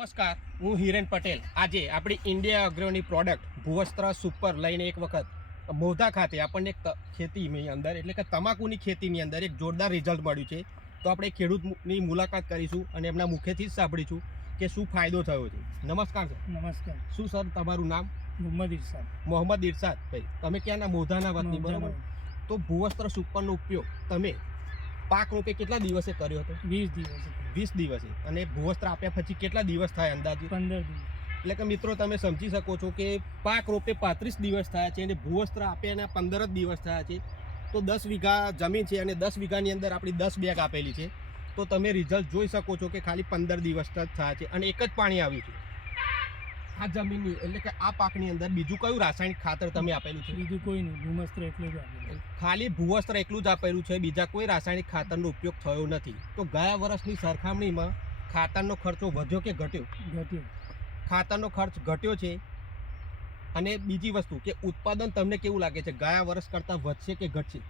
નમસ્કાર, હું હિરેન પટેલ. આજે આપણી ઇન્ડિયા અગ્રણી પ્રોડક્ટ ભૂવસ્ત્ર સુપર લઈને એક વખત મોઢા ખાતે આપણને એક ખેતીની અંદર એટલે કે તમાકુની ખેતીની અંદર એક જોરદાર રિઝલ્ટ મળ્યું છે. તો આપણે ખેડૂતની મુલાકાત કરીશું અને એમના મુખેથી જ સાંભળીશું કે શું ફાયદો થયો છે. નમસ્કાર સર. નમસ્કાર. શું સર તમારું નામ? મોહમ્મદ ઇરશાદ. મોહમ્મદ ઇરશાદ ભાઈ, તમે ક્યાંના? મોઢાના વતની, બરાબર? તો ભૂવસ્ત્ર સુપરનો ઉપયોગ તમે પાક રૂપે કેટલા દિવસે કર્યો હતો? 20 દિવસ. 20 દિવસે. અને ભૂવસ્ત્ર આપ્યા પછી કેટલા દિવસ થાય અંદાજે? 15 દિવસ. એટલે કે મિત્રો તમે સમજી શકો છો કે પાક રોપે 35 દિવસ થયા છે અને ભૂવસ્ત્ર આપ્યાના 15 જ દિવસ થયા છે. તો 10 વીઘા જમીન છે અને 10 વીઘાની અંદર આપણી 10 બેગ આપેલી છે. તો તમે રિઝલ્ટ જોઈ શકો છો કે ખાલી 15 દિવસ જ થયા છે અને એક જ પાણી આવ્યું છે આ જમીનની. એટલે કે આ પાકની અંદર બીજું કયું રાસાયણિક ખાતર તમે આપેલું છે? બીજું કોઈ નહીં, ભૂવસ્ત્ર એટલું જ આપેલું. ખાલી ભૂવસ્ત્ર એકલું જ આપેલું છે, બીજા કોઈ રાસાયણિક ખાતરનો ઉપયોગ થયો નથી. તો ગયા વર્ષની સરખામણીમાં ખાતરનો ખર્ચો વધ્યો કે ઘટ્યો? ઘટ્યો. ખાતરનો ખર્ચ ઘટ્યો છે. અને બીજી વસ્તુ કે ઉત્પાદન તમને કેવું લાગે છે, ગયા વર્ષ કરતાં વધશે કે ઘટશે?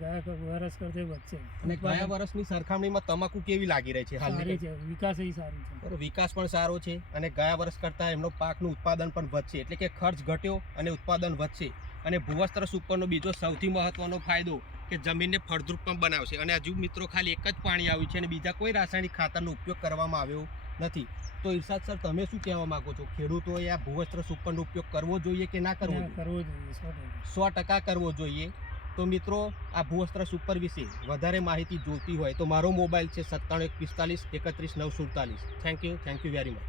ગયા વર્ષ કરતા વધશે. અને ગયા વર્ષની સરખામણીમાં તમાકુ કેવી લાગી રહી છે? સારી છે, વિકાસ સારી છે. વિકાસ પણ સારો છે અને ગયા વર્ષ કરતાં એમનો પાકનું ઉત્પાદન પણ વધશે. એટલે કે ખર્ચ ઘટ્યો અને ઉત્પાદન વધશે. અને ભૂવસ્ત્ર સુપરનો બીજો સૌથી મહત્વનો ફાયદો કે જમીનને ફળદ્રુપ પણ બનાવશે. અને હજુ મિત્રો ખાલી એક જ પાણી આવ્યું છે અને બીજા કોઈ રાસાયણિક ખાતરનો ઉપયોગ કરવામાં આવ્યો નથી. તો ઇરશાદ સર, તમે શું કહેવા માંગો છો? ખેડૂતોએ આ ભૂવસ્ત્ર સુપરનો ઉપયોગ કરવો જોઈએ કે ના કરવો જોઈએ? કરવો જોઈએ, 100% કરવો જોઈએ. તો મિત્રો, આ ભૂવસ્ત્ર સુપર વિશે વધારે માહિતી જોઈતી હોય તો મારો મોબાઈલ છે 97 145 31 947. Thank you very much.